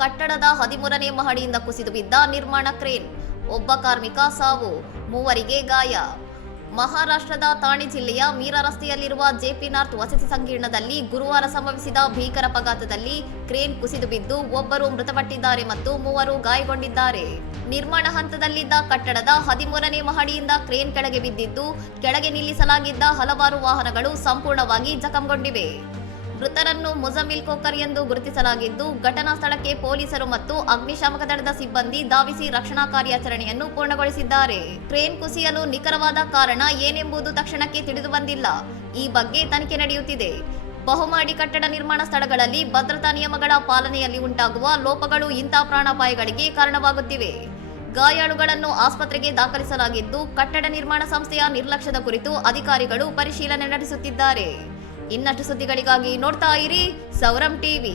ಕಟ್ಟಡದ 13ನೇ ಮಹಡಿಯಿಂದ ಕುಸಿದು ಬಿದ್ದ ನಿರ್ಮಾಣ ಕ್ರೇನ್. ಒಬ್ಬ ಕಾರ್ಮಿಕ ಸಾವು, 3 ಗಾಯ. ಮಹಾರಾಷ್ಟ್ರದ ಥಾಣೆ ಜಿಲ್ಲೆಯ ಮೀರಾ ರಸ್ತೆಯಲ್ಲಿರುವ ಜೆಪಿ ನಾರ್ತ್ ವಸತಿ ಸಂಕೀರ್ಣದಲ್ಲಿ ಗುರುವಾರ ಸಂಭವಿಸಿದ ಭೀಕರ ಅಪಘಾತದಲ್ಲಿ ಕ್ರೇನ್ ಕುಸಿದು ಬಿದ್ದು ಒಬ್ಬರು ಮೃತಪಟ್ಟಿದ್ದಾರೆ ಮತ್ತು 3 ಗಾಯಗೊಂಡಿದ್ದಾರೆ. ನಿರ್ಮಾಣ ಹಂತದಲ್ಲಿದ್ದ ಕಟ್ಟಡದ 13ನೇ ಮಹಡಿಯಿಂದ ಕ್ರೇನ್ ಕೆಳಗೆ ಬಿದ್ದಿದ್ದು, ಕೆಳಗೆ ನಿಲ್ಲಿಸಲಾಗಿದ್ದ ಹಲವಾರು ವಾಹನಗಳು ಸಂಪೂರ್ಣವಾಗಿ ಜಖಂಗೊಂಡಿವೆ. ಮೃತರನ್ನು ಮುಜಮಿಲ್ ಕೋಕರ್ ಎಂದು ಗುರುತಿಸಲಾಗಿದ್ದು, ಘಟನಾ ಸ್ಥಳಕ್ಕೆ ಪೊಲೀಸರು ಮತ್ತು ಅಗ್ನಿಶಾಮಕ ದಳದ ಸಿಬ್ಬಂದಿ ಧಾವಿಸಿ ರಕ್ಷಣಾ ಕಾರ್ಯಾಚರಣೆಯನ್ನು ಪೂರ್ಣಗೊಳಿಸಿದ್ದಾರೆ. ಕ್ರೇನ್ ಕುಸಿಯಲು ನಿಖರವಾದ ಕಾರಣ ಏನೆಂಬುದು ತಕ್ಷಣಕ್ಕೆ ತಿಳಿದುಬಂದಿಲ್ಲ. ಈ ಬಗ್ಗೆ ತನಿಖೆ ನಡೆಯುತ್ತಿದೆ. ಬಹುಮಹಡಿ ಕಟ್ಟಡ ನಿರ್ಮಾಣ ಸ್ಥಳಗಳಲ್ಲಿ ಭದ್ರತಾ ನಿಯಮಗಳ ಪಾಲನೆಯಲ್ಲಿ ಉಂಟಾಗುವ ಲೋಪಗಳು ಇಂಥ ಪ್ರಾಣಾಪಾಯಗಳಿಗೆ ಕಾರಣವಾಗುತ್ತಿವೆ. ಗಾಯಾಳುಗಳನ್ನು ಆಸ್ಪತ್ರೆಗೆ ದಾಖಲಿಸಲಾಗಿದ್ದು, ಕಟ್ಟಡ ನಿರ್ಮಾಣ ಸಂಸ್ಥೆಯ ನಿರ್ಲಕ್ಷ್ಯದ ಕುರಿತು ಅಧಿಕಾರಿಗಳು ಪರಿಶೀಲನೆ ನಡೆಸುತ್ತಿದ್ದಾರೆ. ಇನ್ನಷ್ಟು ಸುದ್ದಿಗಳಿಗಾಗಿ ನೋಡ್ತಾ ಇರಿ ಸೌರಂ ಟಿವಿ.